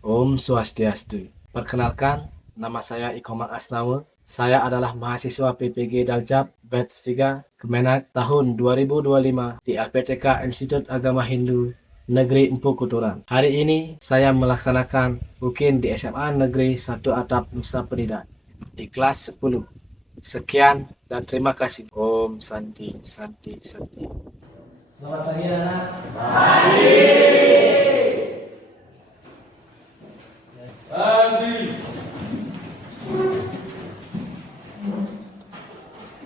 Om Swastiastu. Perkenalkan, nama saya Iko Asnaul. Saya adalah mahasiswa PPG Daljab Batch 3 Kemenak tahun 2025 di APTK Institut Agama Hindu Negeri Empu Kuturan. Hari ini saya melaksanakan UKIN di SMA Negeri 1 Atap Nusa Penida di kelas 10. Sekian dan terima kasih. Om Santi Santi Santi. Selamat pagi anak. Pagi.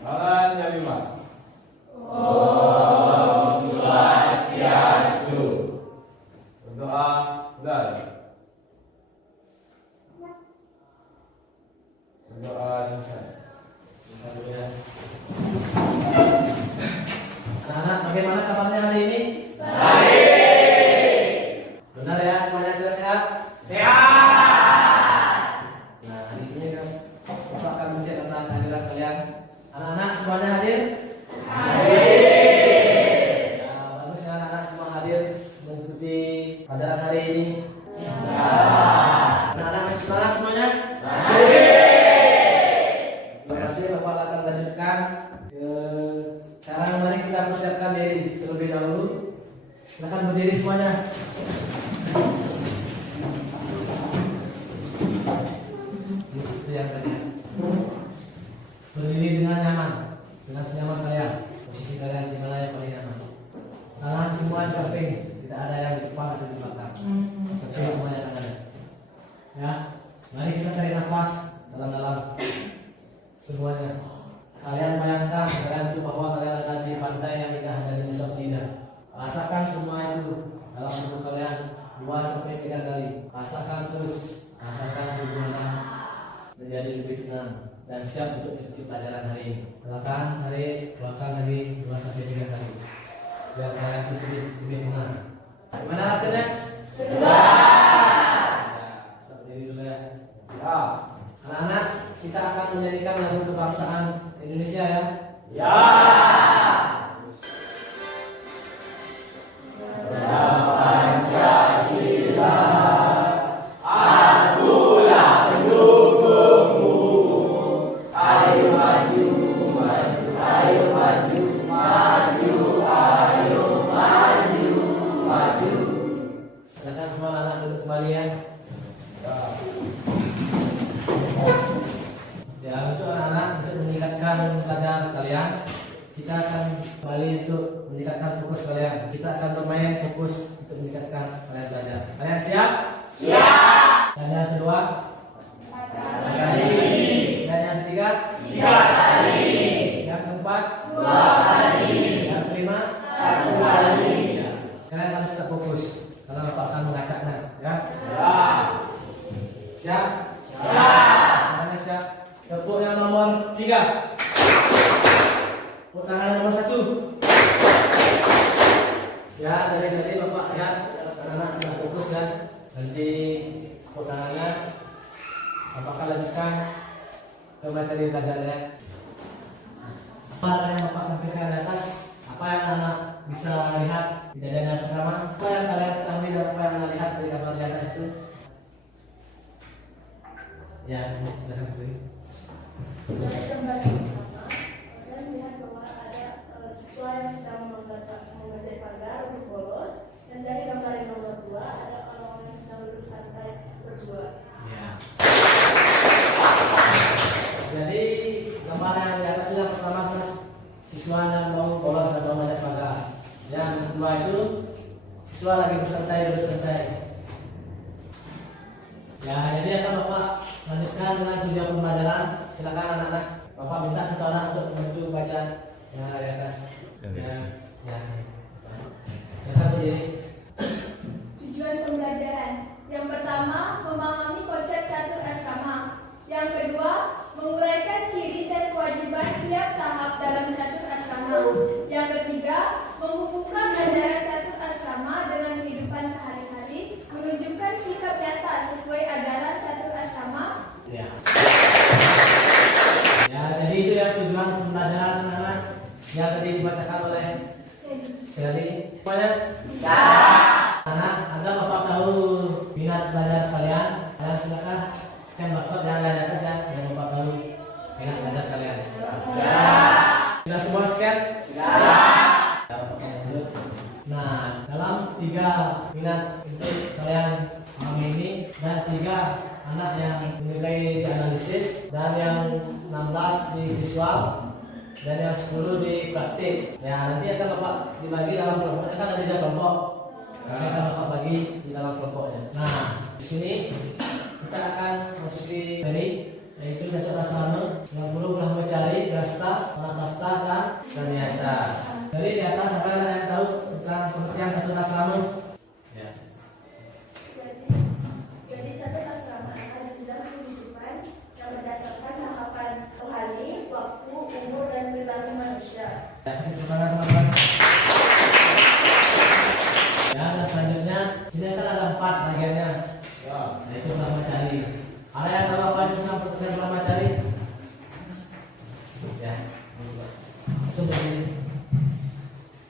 Salam yang lima. Om Swastiastu. Berdoa mulai. Berdoa selesai. Anak-anak, bagaimana kabarnya hari ini? Benar ya, semuanya sudah sehat? Nah, hari ini kan Bapak akan mencek tentang kehadiran kalian. Anak-anak semuanya hadir? Ya, bagus ya anak-anak semua hadir mengikuti pelajaran hari ini. Anak-anak masih semangat semuanya? Terima kasih. Bapak akan lanjutkan ke cara mari kita persiapkan diri terlebih dahulu. Silakan berdiri semuanya. Ini seperti yang tadi. Berdiri dengan nyaman, dengan senyaman kalian. Posisi kalian di mana yang paling nyaman. Tangan semua di samping, tidak ada yang di depan atau di belakang. Samping semuanya yang ada. Ya, mari kita tarik nafas dalam-dalam semuanya. Kalian bayangkan kalian itu bahwa kalian ada di pantai yang indah dan di Nusa Penida. Rasakan semua itu dalam tubuh kalian 2-3 kali. Rasakan terus, rasakan bagaimana menjadi lebih tenang dan siap untuk mengikuti pelajaran hari ini. Silakan tarik belakang lagi 2-3 kali. Biar kalian itu sedikit lebih tenang. Gimana hasilnya? Kita berdiri dulu ya. Ya. Anak-anak, kita akan menyanyikan lagu kebangsaan Indonesia ya. Silakan semua anak duduk kembali ya. Ya, untuk anak-anak untuk meningkatkan pelajaran kalian, kita akan kembali untuk meningkatkan fokus kalian. Kita akan bermain fokus untuk meningkatkan kalian belajar. Kalian siap? Siap. Dan yang kedua? 4 kali. Dan yang ketiga? 3 kali. Yang keempat? 2 kali. Yang kelima? 1 kali. Ya. Kalian harus tetap fokus karena Bapak akan mengacaknya, ya. Siap? Tangannya siap. Tepuk yang nomor 3. Tepuk tangan nomor 1. Ya, dari tadi Bapak ya, anak-anak sudah fokus ya. Nanti tepuk tangannya Bapak akan lanjutkan ke materi belajarnya. Apa yang Bapak tampilkan di atas? Apa yang anak bisa lihat di kejadian yang pertama? Apa yang kalian ketahui dan apa yang anda lihat dari gambar di atas itu? Ya, silakan beri. Pada gambar yang pertama, saya melihat bahwa ada siswa yang sedang mengejar pagar untuk bolos, dan dari gambar yang nomor 2 ada orang-orang yang sedang duduk santai berdua. Ya. Jadi gambar yang di atas itu yang pertama adalah siswa yang mau bolos dan mau mengejar pagar. Yang kedua itu siswa lagi bersantai duduk santai. Ya, jadi akan Bapak lanjutkan dengan tujuan pembelajaran. Silakan anak-anak. Bapak minta satu anak untuk membantu baca yang ada di atas. Ya. Silakan berdiri. Tujuan pembelajaran yang pertama, memahami konsep catur asrama. Yang kedua, menguraikan ciri dan kewajiban tiap tahap dalam catur asrama. Yang ketiga, menghubungkan ajaran catur asrama dengan kehidupan sehari-hari, menunjukkan sikap nyata sesuai ajaran catur asrama. Ya. Ya, jadi itu ya tujuan pembelajaran anak-anak yang tadi dibacakan oleh Sally. Semuanya? Ya. Anak, agar Bapak tahu minat belajar kalian. visual dan yang 10 di praktik. Ya, nanti akan Bapak dibagi dalam kelompoknya, kan ada 3 kelompok. Nanti akan Bapak bagi di dalam kelompoknya. Nah, di sini kita akan masuki materi, yaitu catur asrama yang perlu belah mencari grasta, prasta, dan saniasa. Jadi di atas ada yang tahu tentang pengertian catur asrama? Ya. Jadi catur asrama adalah jenjang kehidupan yang berdasarkan tahapan rohani, waktu, umur, dan perilaku manusia. Ya, kasih tepuk tangan teman-teman. Ya, dan selanjutnya sini kan ada 4 bagiannya. Ya. Yaitu belah mencari. Ada yang tahu apa itu tentang pengertian belah mencari? Ya, langsung begini.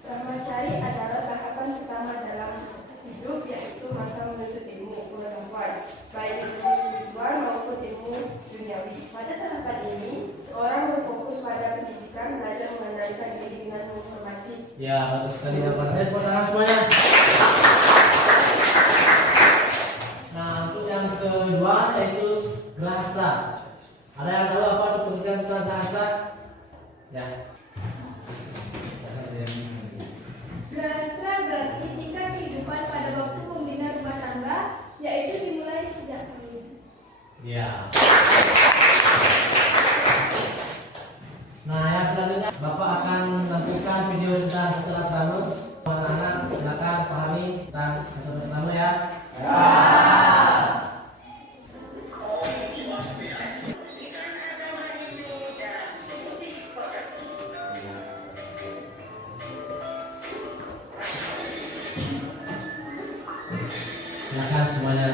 Brahmacari adalah tahapan pertama dalam hidup, yaitu masa menuntut ilmu pengetahuan, baik ilmu spiritual maupun ilmu duniawi. Pada tahapan ini, seorang berfokus pada pendidikan, belajar mengendalikan diri dengan menghormati. Ya, bagus sekali gambarnya. Tepuk tangan semuanya. Nah, untuk yang kedua yaitu grahasta. Ada yang tahu apa itu pengertian tentang grahasta? Ya. Grahasta berarti tingkat kehidupan pada waktu pembina rumah tangga, yaitu dimulai sejak kawin. Ya. Nah, yang selanjutnya Bapak akan menampilkan video tentang catur asrama. Anak-anak silakan pahami tentang catur asrama ya. Silakan semuanya.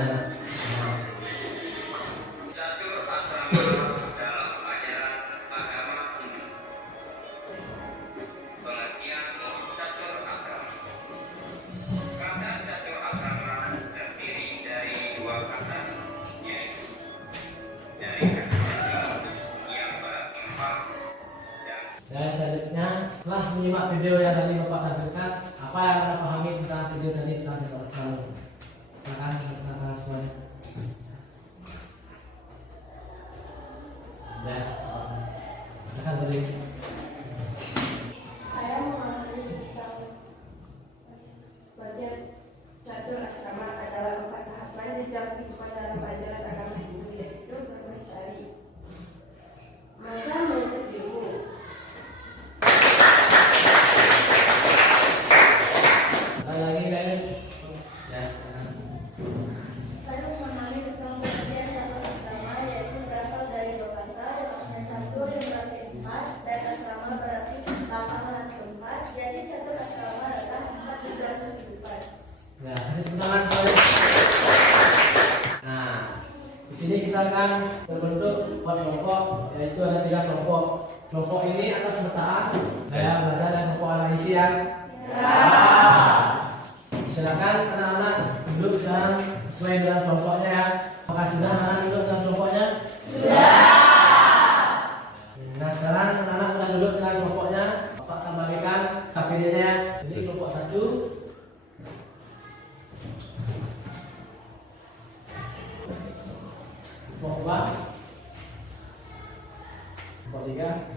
Catur asrama dalam ajaran agama Hindu. Pengertian catur asrama. Kata catur asrama terdiri dari 2 kata, yaitu dari kata yang berempat dan Dan selanjutnya setelah menyimak video yang tadi Bapak tampilkan, apa yang Anda pahami tentang video tadi tentang catur asrama? Silakan teman-teman semuanya. Ya, silakan berdiri. Saya memahami tentang bagian catur asrama adalah 4 tahapan jenjang kehidupan dalam ajaran agama Hindu, yaitu brahmacari, masa menuntut ilmu, Sekali lagi, Kalian. Ya, silakan. saya memahami tentang pengertian catur asrama, yaitu berasal dari 2 kata yang artinya catur yang berarti 4 dan asrama berarti lapangan tempat. Jadi catur asrama adalah 4 jenjang kehidupan. Ya, kasih tepuk tangan semuanya. Nah, di sini kita akan terbentuk 4 kelompok, yaitu ada 3 kelompok. Kelompok ini atas pemetaan, saya belajar dan kelompok analisis ya. Silakan anak-anak duduk sekarang sesuai dengan kelompoknya ya. Apakah sudah anak-anak duduk dengan kelompoknya? Nah, sekarang anak-anak sudah duduk dengan kelompoknya. Bapak akan bagikan KPD-nya. Jadi kelompok 1, kelompok 2, kelompok 3,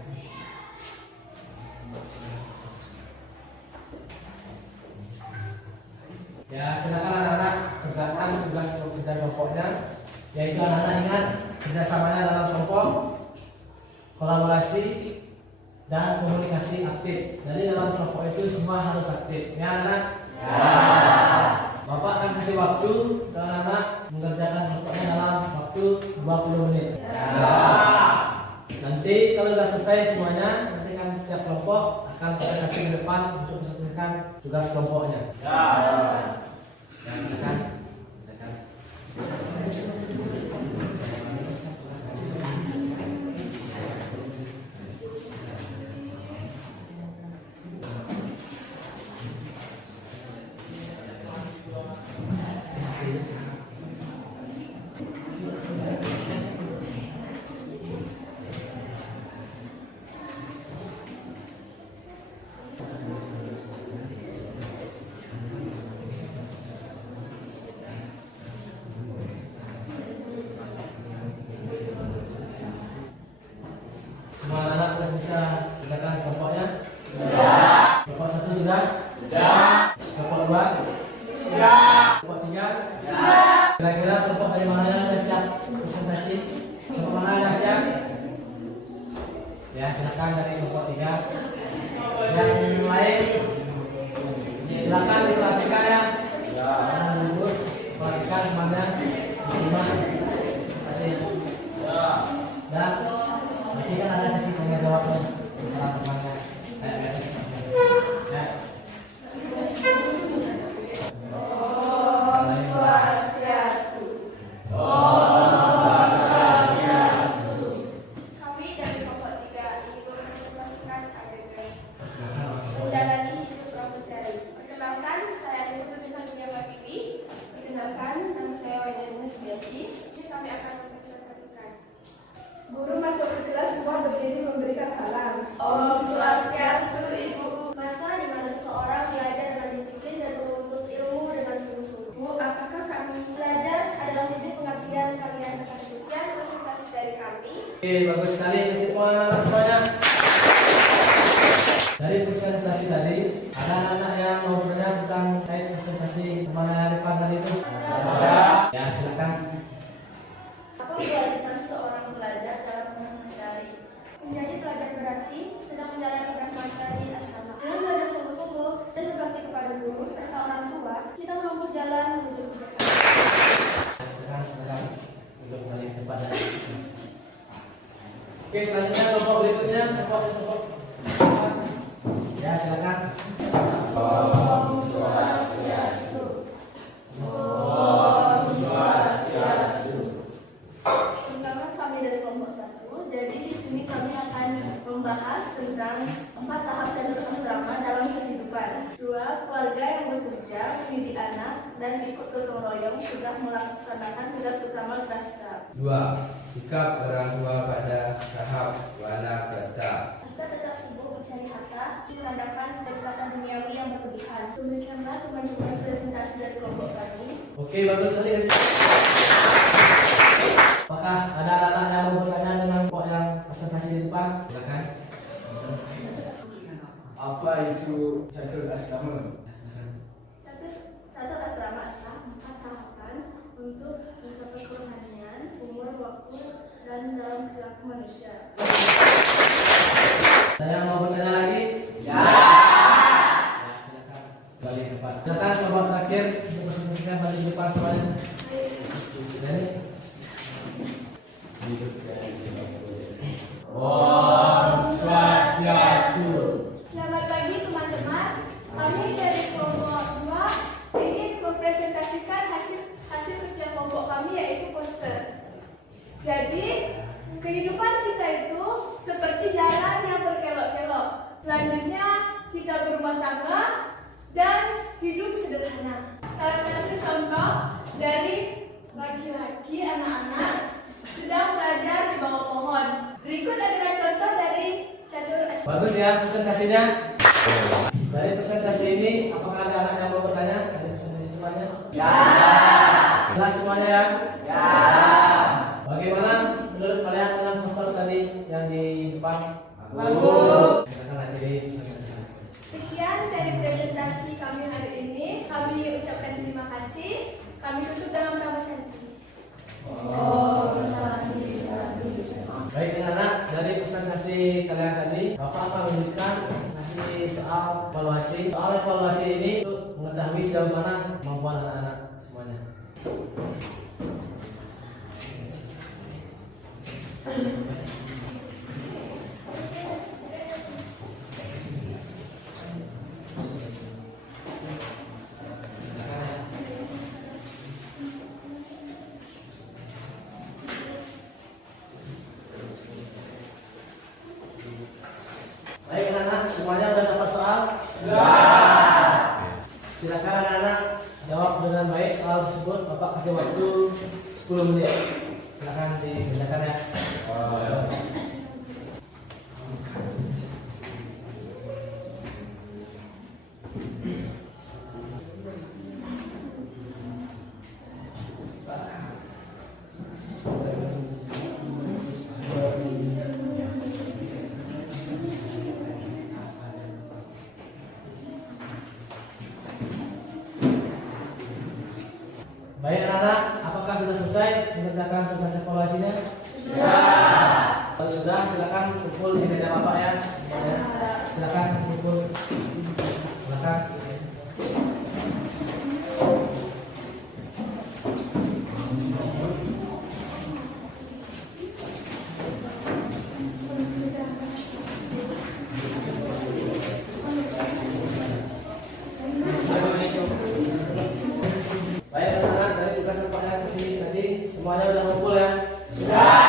ya, silakan anak-anak kerjakan tugas kerja kelompoknya, yaitu anak-anak ingat kerjasamanya dalam kelompok, kolaborasi, dan komunikasi aktif. Jadi dalam kelompok itu semua harus aktif, ya anak-anak? Bapak akan kasih waktu ke anak-anak mengerjakan kelompoknya dalam waktu 20 menit. Nanti kalau sudah selesai semuanya, nanti kan setiap kelompok akan kita kasih ke depan untuk menyelesaikan tugas kelompoknya. Ya, silakan. silakan dari kelompok 3. Yang lain silakan diperhatikan ya. Jangan libur, perhatikan temannya. Terima kasih. Dan nanti kan ada sesi tanya jawab antara temannya. Kayak biasa. Ya. Kami dari kelompok 3 ingin mempresentasikan adegan menjalani hidup pramugari. Perkenalkan, saya Ibu Tulisan Pertiwi. Perkenalkan, nama saya Wayne Sbiati. Ini kami akan mempresentasikan. Guru masuk ke kelas semua berdiri memberikan salam. Om Swastiastu, Ibu. Masa di mana seseorang belajar dengan disiplin dan menuntut ilmu dengan sungguh-sungguh. Bu, apakah kami belajar adalah wujud pengabdian kalian akan demikian presentasi dari kami. Oke, bagus sekali kesimpulan semuanya. Dari presentasi tadi, ada anak yang mau bertanya tentang kait presentasi kemana yang depan tadi itu? Ya, silakan. Apa kewajiban seorang pelajar dalam mempelajari? Menjadi pelajar berarti sedang menjalankan materi asrama. Dengan belajar sungguh-sungguh dan berbakti kepada guru serta orang tua, kita menempuh jalan menuju kebijaksanaan. Silakan duduk kembali ke tempat tadi. Oke, selanjutnya kelompok berikutnya, kelompok. Ya, silakan. Om Swastiastu. Pertama kami dari kelompok 1. Jadi di sini kami akan membahas tentang 4 tahap catur asrama dalam kehidupan. 2. Keluarga yang bekerja, mendidik anak, dan ikut gotong royong sudah melaksanakan tugas utama Grasta. 2. Sikap orang tua pada tahap wanagrasta. Kita tetap sibuk mencari harta, mengandalkan kedekatan duniawi yang berlebihan. Demikianlah teman-teman presentasi dari kelompok kami. Oke, bagus sekali guys. Apakah ada anak-anak yang mau bertanya dengan kelompok yang presentasi di depan? Silakan. Apa itu catur asrama? Catur asrama adalah 4 tahapan untuk mencapai kerohanian, umur, waktu, dan dalam perilaku manusia. Ada yang mau bertanya lagi? Ya, silakan. Kembali ke depan. Silakan kelompok terakhir untuk presentasikan balik di depan semuanya. Dari Om Swastiastu. Selamat pagi teman-teman. Kami dari kelompok 2 ingin mempresentasikan hasil kerja kelompok kami yaitu poster. Jadi kehidupan kita itu seperti jalan yang berkelok-kelok. Selanjutnya kita berumah tangga dan hidup sederhana. Salah satu contoh dari laki-laki anak-anak sedang belajar di bawah pohon. Berikut adalah contoh dari catur asrama. bagus ya presentasinya. Dari presentasi ini, apakah ada anak yang mau bertanya dari presentasi depannya? Ya. Jelas semuanya ya? Ya. Bagaimana menurut kalian dengan poster tadi yang di depan? Bagus. Silakan akhiri presentasi. Sekian dari presentasi kami hari ini. Kami ucapkan terima kasih. Kami tutup dengan pramusanti. Baik anak-anak, dari presentasi kalian tadi, Bapak akan menunjukkan hasil soal evaluasi. Soal evaluasi ini untuk mengetahui sejauh mana kemampuan anak-anak semuanya. Baik anak-anak, semuanya sudah dapat soal? Silakan anak-anak jawab dengan baik soal tersebut. Bapak kasih waktu 10 menit. Silakan dikerjakan ya. Baik anak-anak, apakah sudah selesai mengerjakan tugas evaluasinya? Sudah. sudah, silakan kumpul di meja Bapak ya semuanya. Silakan kumpul. Silakan. Baik anak-anak, dari tugas Bapak yang kesini tadi semuanya sudah kumpul ya.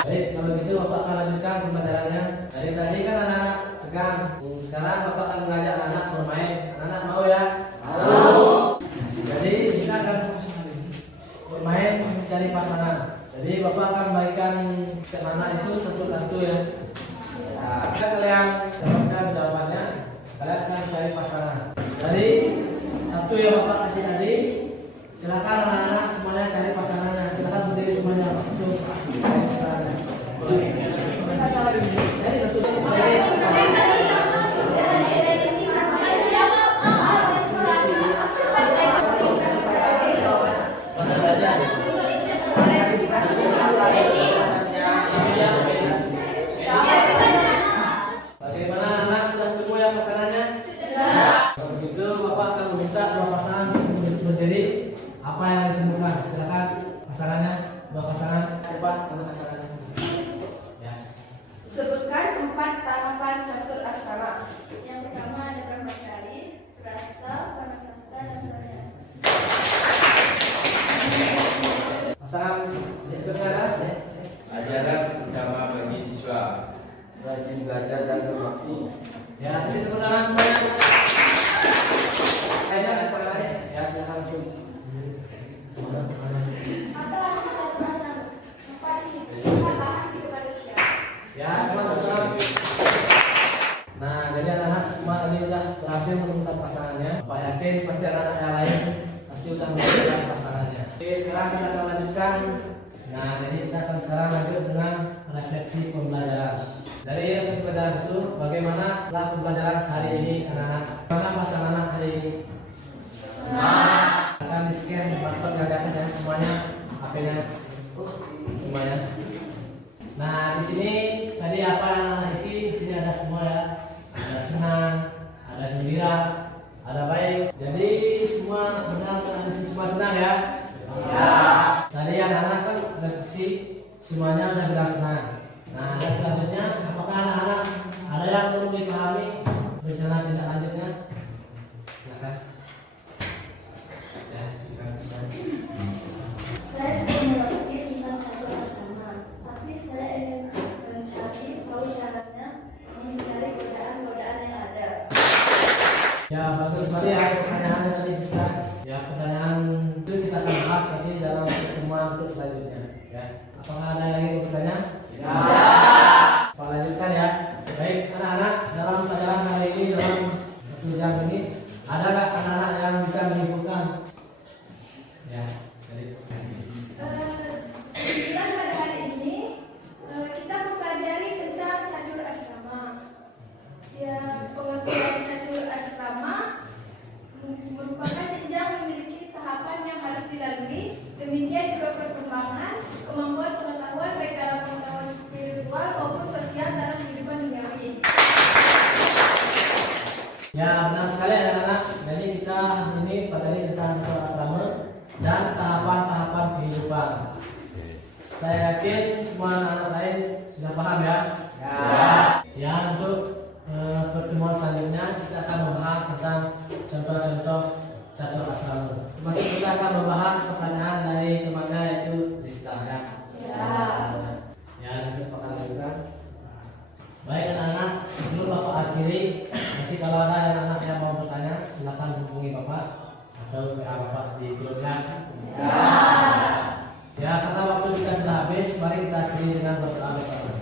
Baik, kalau gitu Bapak akan lanjutkan pembelajarannya. Dari tadi kan anak-anak tegang. Sekarang Bapak akan mengajak anak-anak bermain. Anak-anak mau ya? Mau. Jadi kita akan bermain mencari pasangan. Jadi Bapak akan bagikan setiap anak itu satu kartu ya. Nah, kalian dapatkan jawabannya, kalian akan mencari pasangan. Dari kartu yang Bapak kasih tadi, silakan anak-anak semuanya cari pasangannya. Silakan berdiri semuanya langsung cari pasangannya. Jadi langsung cari pasangannya. Masa belajar. Bagaimana anak sudah ketemu ya pasangannya? Sudah. Kalau begitu Bapak akan meminta dua pasangan berdiri. Apa yang ditemukan? Silakan pasangannya, dua pasangan. Coba mana pasangannya? Ya. Sebutkan 4 tahapan catur asrama. Yang pertama ada brahmacari, prasta, pranapasta, dan sarjana. Pasangan berkara ya. Ajaran utama bagi siswa rajin belajar dan berbakti. Ya, kasih tepuk tangan semuanya. Kayaknya ada pasangannya. Ya, silakan langsung. Apa arti catur asrama? 4 ini. Tahan hidup manusia. Ya, semua tepuk tangan. Nah, jadi anak-anak semua tadi sudah berhasil menemukan pasangannya. Pak yakin pasti anak-anak yang lain pasti sudah menemukan pasangannya. Oke, sekarang kita akan lanjutkan. Nah, jadi kita akan sekarang lanjut dengan refleksi pembelajaran. Dari refleksi pembelajaran itu, bagaimana setelah pembelajaran hari ini anak-anak? Bagaimana pasangan anak hari ini? Akan di scan barcode yang ada dan semuanya HP-nya semuanya. Nah, di sini tadi apa yang anak isi? Di sini ada semua ya. Ada senang, ada gembira, ada baik. Jadi semua benar ada semua senang ya. Ya. Tadi anak-anak kan udah isi semuanya udah bilang senang. Nah, dan selanjutnya apakah anak-anak ada yang perlu dipahami rencana tindak lanjutnya? Silakan. Ya, silakan. Saya sedang mengerti tentang catur asrama, tapi saya ingin mencari tahu syaratnya, menghindari godaan-godaan yang ada. Ya, bagus sekali ya pertanyaan tadi bisa. Ya, pertanyaan itu kita akan bahas nanti dalam pertemuan untuk selanjutnya. Ya, apakah ada lagi yang bertanya? Ya. Pak lanjutkan ya. Baik, anak-anak dalam pelajaran hari ini dalam 1 jam ini adakah anak-anak yang bisa menyimpulkan? Ya, jadi. Kebetulan pada hari ini kita mempelajari tentang catur asrama. Ya, pengertian catur asrama merupakan jenjang memiliki tahapan yang harus dilalui. Demikian juga perkembangan kemampuan pengetahuan baik dalam pengetahuan spiritual maupun sosial dalam kehidupan duniawi. Ya, benar sekali anak-anak. Jadi kita hari ini pelajari tentang catur asrama dan tahapan-tahapan kehidupan. Saya yakin semua anak-anak lain sudah paham ya. Ya. Ya, untuk pertemuan selanjutnya kita akan membahas tentang contoh-contoh catur asrama. Termasuk kita akan membahas pertanyaan dari temannya yaitu Rista ya. Ya, untuk Bapak lanjutkan. Baik anak-anak, sebelum Bapak akhiri, nanti kalau ada anak-anak yang mau bertanya, silakan hubungi Bapak atau WA Bapak di grup ya. Ya, karena waktu kita sudah habis, mari kita akhiri dengan berdoa bersama.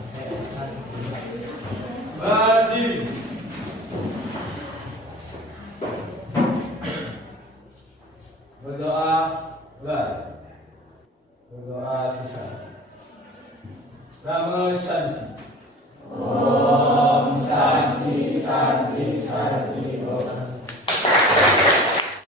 Badi. Berdoa berdoa sisa. Nama Santi.